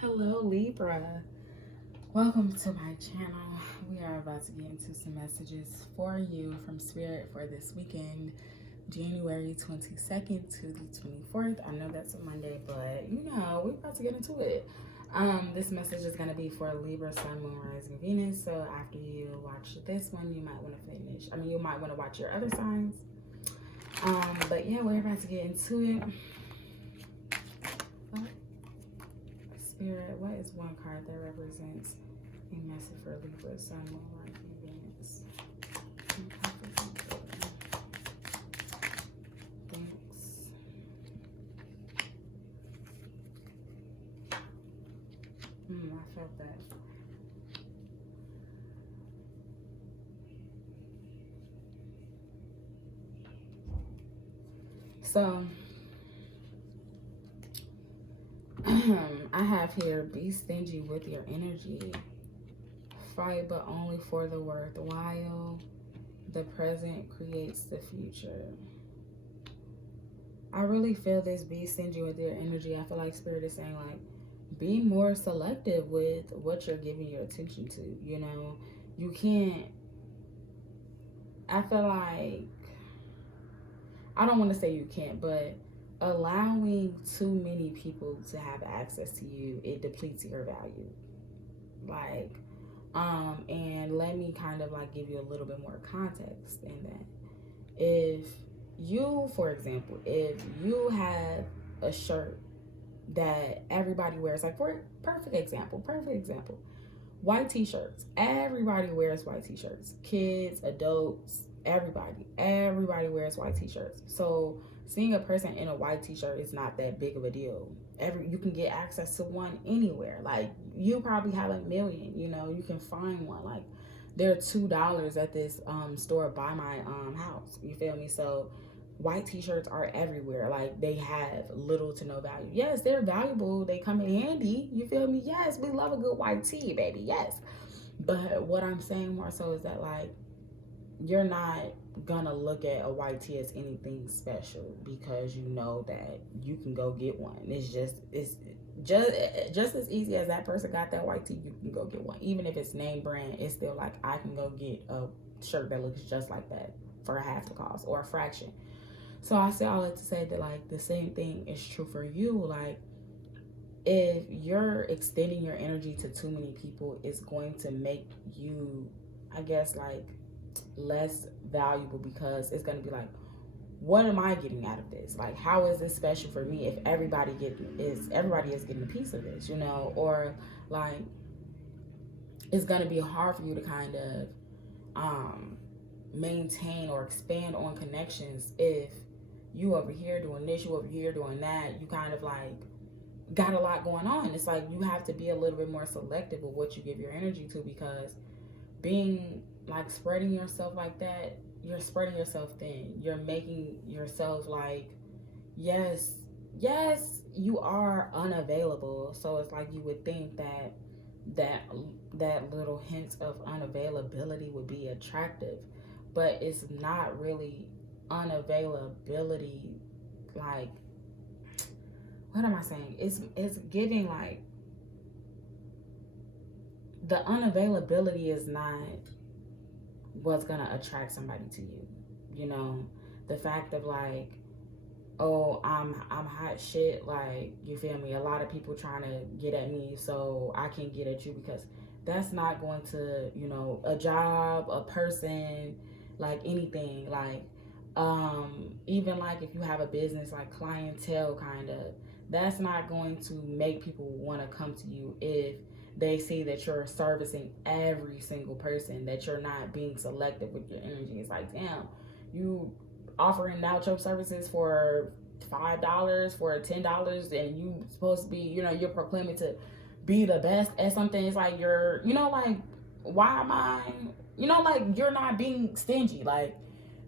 Hello, Libra. Welcome to my channel. We are about to get into some messages for you from Spirit for this weekend, January 22nd to the 24th. I know that's a Monday, but we're about to get into it. This message is going to be for Libra, Sun, Moon, Rising, Venus. So after you watch this one, you might want to finish. You might want to watch your other signs. But yeah, we're about to get into it. Spirit, what is one card that represents a message for Libra, Sun, Moon, Rising, Venus? Thanks. I felt that. So, I have here, be stingy with your energy. Fight, but only for the worthwhile. The present creates the future. I really feel this, be stingy with your energy. I feel like Spirit is saying, like, be more selective with what you're giving your attention to. You can't, I feel like, I don't want to say you can't, but allowing too many people to have access to you, it depletes your value. And let me kind of like give you a little bit more context in that. If you, for example, if you have a shirt that everybody wears, like for perfect example, white t-shirts. Everybody wears white t-shirts. Kids, adults, everybody wears white t-shirts. So seeing a person in a white t-shirt is not that big of a deal. You can get access to one anywhere. Like, you probably have a million, you can find one. Like, they're $2 at this store by my house. You feel me? So white t-shirts are everywhere. Like, they have little to no value. Yes, they're valuable. They come in handy. You feel me? Yes, we love a good white tee, baby. Yes. But what I'm saying more so is that, like, you're not gonna look at a white tee as anything special because you know that you can go get one. It's just as easy as that person got that white tee, you can go get one. Even if it's name brand, it's still like, I can go get a shirt that looks just like that for half the cost or a fraction. So I say all that to say that, like, the same thing is true for you. Like, if you're extending your energy to too many people, it's going to make you, I guess, like, less valuable, because it's going to be like, what am I getting out of this? Like, how is this special for me if everybody is getting a piece of this, or like, it's going to be hard for you to kind of maintain or expand on connections if you over here doing this, you over here doing that. You kind of like got a lot going on. It's like you have to be a little bit more selective with what you give your energy to, because being like spreading yourself like that, you're spreading yourself thin. You're making yourself like, yes, you are unavailable. So it's like you would think that little hint of unavailability would be attractive, but it's not really unavailability. Like, what am I saying? It's giving like, the unavailability is not what's gonna attract somebody to you. The fact of like, oh, I'm hot shit, like, you feel me, a lot of people trying to get at me, so I can get at you, because that's not going to, a job, a person, like anything, like even like if you have a business, like clientele kind of, that's not going to make people want to come to you if they see that you're servicing every single person, that you're not being selective with your energy. It's like, damn, you offering out your services for $5, for $10, and you supposed to be, you're proclaiming to be the best at something. It's like, you're, like, why am I, like, you're not being stingy. Like,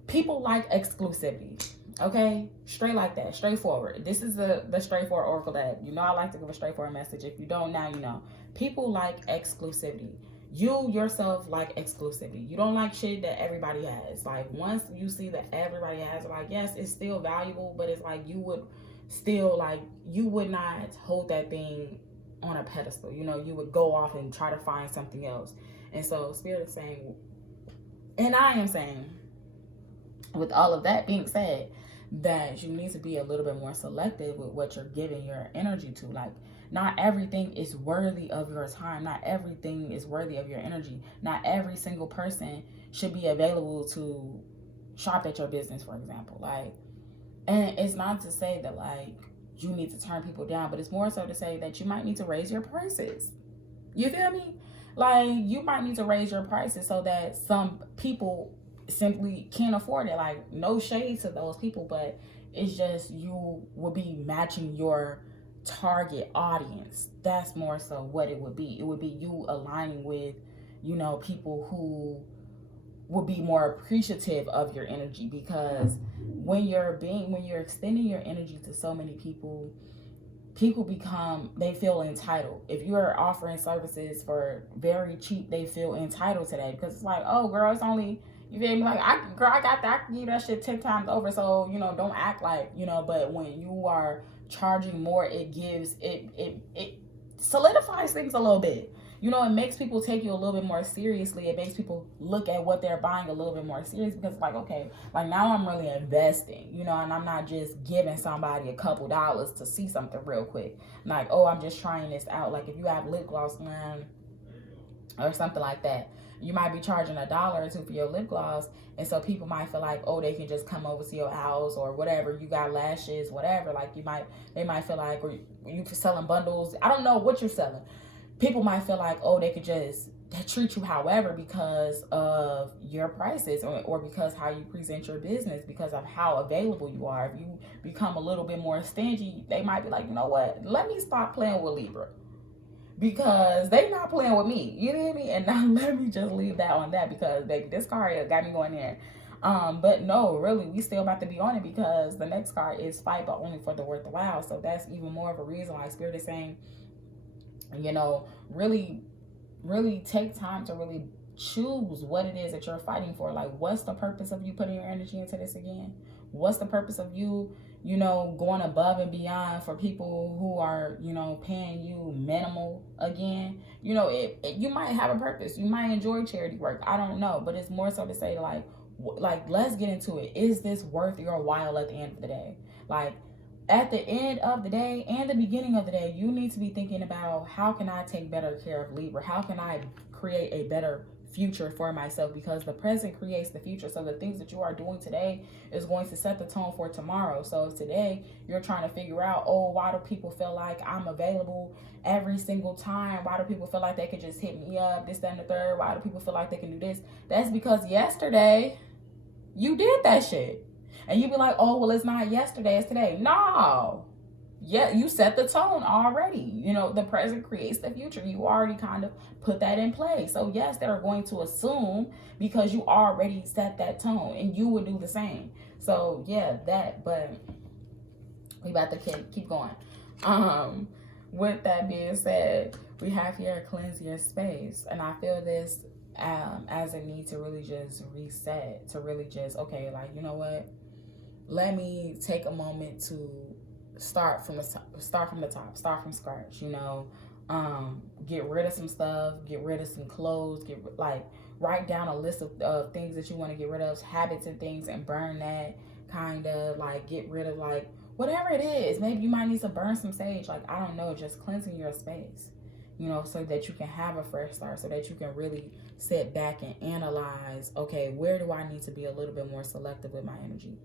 people like exclusivity. Okay, straight like that, straightforward. This is the straightforward oracle that, I like to give a straightforward message. If you don't now, people like exclusivity. You yourself like exclusivity. You don't like shit that everybody has. Like, once you see that everybody has, like, yes, it's still valuable, but it's like, you would still, like, you would not hold that thing on a pedestal. You know, you would go off and try to find something else. And so Spirit is saying, and I am saying, with all of that being said, that you need to be a little bit more selective with what you're giving your energy to. Like, not everything is worthy of your time. Not everything is worthy of your energy. Not every single person should be available to shop at your business, for example. Like, and it's not to say that, like, you need to turn people down, but it's more so to say that you might need to raise your prices. You feel me? Like, you might need to raise your prices so that some people simply can't afford it. Like, no shade to those people, but it's just you will be matching your target audience. That's more so what it would be. It would be you aligning with, you know, people who will be more appreciative of your energy, because when you're extending your energy to so many people they feel entitled. If you're offering services for very cheap, they feel entitled to that, because it's like, oh girl, it's only, you feel me, like, I got that, I can give that shit 10 times over, so, you know, don't act like, you know. But when you are charging more, it gives it solidifies things a little bit. You know, it makes people take you a little bit more seriously. It makes people look at what they're buying a little bit more serious, because it's like, okay, like, now I'm really investing, you know, and I'm not just giving somebody a couple dollars to see something real quick. Like, oh, I'm just trying this out. Like, if you have lip gloss or something like that, you might be charging $1 or $2 for your lip gloss, and so people might feel like, oh, they can just come over to your house or whatever. You got lashes, whatever. Like, they might feel like, or you selling bundles. I don't know what you're selling. People might feel like, oh, they could just treat you however because of your prices, or because how you present your business, because of how available you are. If you become a little bit more stingy, they might be like, you know what, let me stop playing with Libra, because they not playing with me. You know what I mean? And now let me just leave that on that, because baby, this card got me going there. But no, really, we still about to be on it, because the next card is fight, but only for the worthwhile. So that's even more of a reason why Spirit is saying, you know, really take time to really choose what it is that you're fighting for. Like, what's the purpose of you putting your energy into this again? What's the purpose of you, you know, going above and beyond for people who are, you know, paying you minimal again? You know, you might have a purpose. You might enjoy charity work. I don't know. But it's more so to say, like, let's get into it. Is this worth your while at the end of the day? Like, at the end of the day and the beginning of the day, you need to be thinking about, how can I take better care of Libra? How can I create a better future for myself? Because the present creates the future. So the things that you are doing today is going to set the tone for tomorrow. So if today you're trying to figure out, oh, why do people feel like I'm available every single time? Why do people feel like they could just hit me up, this, that, and the third? Why do people feel like they can do this? That's because yesterday you did that shit. And you be like, oh, well, it's not yesterday, it's today. No. Yeah, you set the tone already. You know, the present creates the future. You already kind of put that in place. So yes, they're going to assume, because you already set that tone, and you would do the same. So yeah, that, but we about to keep going. With that being said, we have here cleanse your space. And I feel this as a need to really just reset, to really just, okay, like, you know what? Let me take a moment to start from the top, start from scratch, you know. Get rid of some stuff, get rid of some clothes, write down a list of things that you want to get rid of, habits and things, and burn that. Kind of like get rid of, like, whatever it is. Maybe you might need to burn some sage, like, I don't know, just cleansing your space, you know, so that you can have a fresh start, so that you can really sit back and analyze, okay, where do I need to be a little bit more selective with my energy?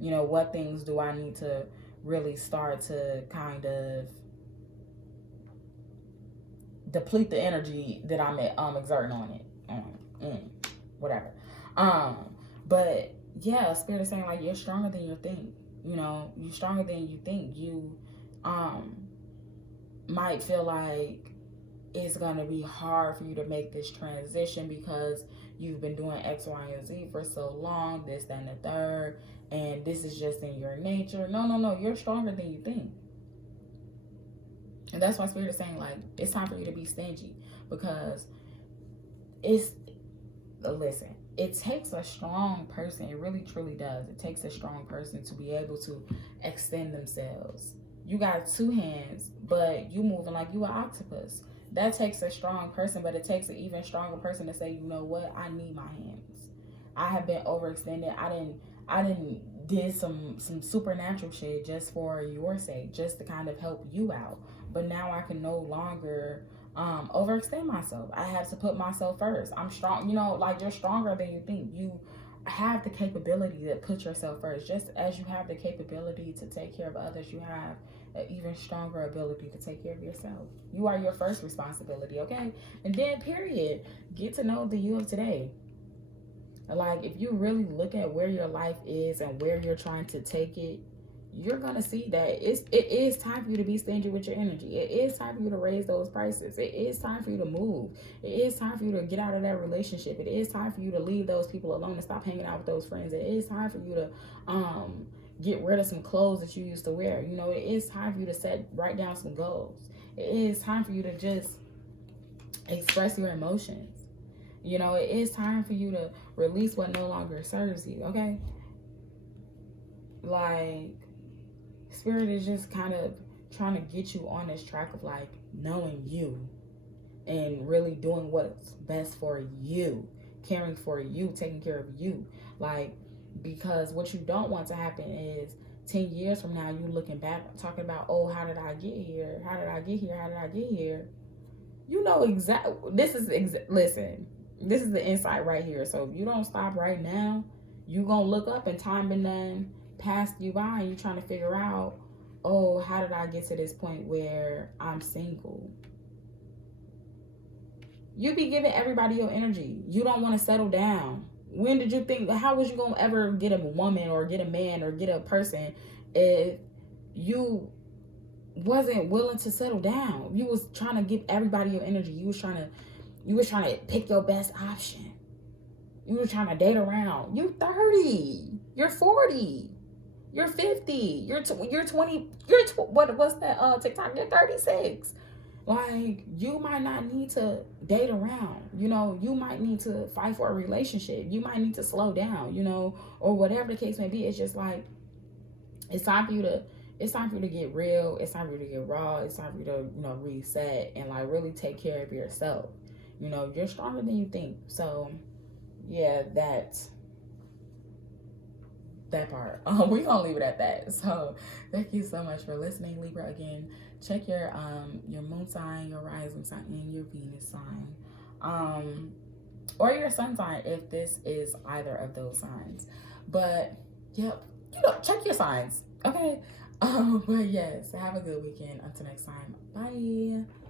You know, what things do I need to really start to kind of deplete the energy that I'm exerting on it, whatever. But yeah, Spirit is saying, like, you're stronger than you think. You know, you're stronger than you think. You might feel like it's gonna be hard for you to make this transition, because you've been doing X, Y, and Z for so long, this, that, and the third, and this is just in your nature. No, you're stronger than you think. And that's why Spirit is saying, like, it's time for you to be stingy, because listen, it takes a strong person. It really, truly does. It takes a strong person to be able to extend themselves You got two hands, but you moving like you an octopus. That takes a strong person, but it takes an even stronger person to say, you know what, I need my hands. I have been overextended. I didn't did some supernatural shit just for your sake, just to kind of help you out. But now I can no longer overextend myself. I have to put myself first. I'm strong, you know, like you're stronger than you think. You have the capability to put yourself first. Just as you have the capability to take care of others, you have an even stronger ability to take care of yourself. You are your first responsibility, okay? And then period, get to know the you of today. Like, if you really look at where your life is and where you're trying to take it, you're gonna see that it is time for you to be stingy with your energy. It is time for you to raise those prices. It is time for you to move. It is time for you to get out of that relationship. It is time for you to leave those people alone and stop hanging out with those friends. It is time for you to get rid of some clothes that you used to wear. You know, it is time for you to write down some goals. It is time for you to just express your emotions. You know, it is time for you to release what no longer serves you, okay? Like, Spirit is just kind of trying to get you on this track of like knowing you and really doing what's best for you, caring for you, taking care of you. Like, because what you don't want to happen is 10 years from now, you looking back talking about, oh, how did I get here? How did I get here? How did I get here? You know exactly. Listen, this is the insight right here. So if you don't stop right now, you gonna look up and time been done passed you by and you're trying to figure out, oh, how did I get to this point where I'm single? You be giving everybody your energy. You don't want to settle down. When did you think, how was you gonna ever get a woman or get a man or get a person if you wasn't willing to settle down? You was trying to give everybody your energy. You was trying to pick your best option. You were trying to date around. You're 30. You're 40. You're 50. You're 20. What's that TikTok? You're 36. Like, you might not need to date around. You know, you might need to fight for a relationship. You might need to slow down, you know, or whatever the case may be. It's just like, it's time for you to get real. It's time for you to get raw. It's time for you to, you know, reset and like really take care of yourself. You know, you're stronger than you think. So yeah, that part. We're gonna leave it at that. So thank you so much for listening, Libra. Again, check your moon sign, your rising sign, and your Venus sign, or your sun sign if this is either of those signs. But yep, you know, check your signs, okay? But yes, have a good weekend. Until next time, bye.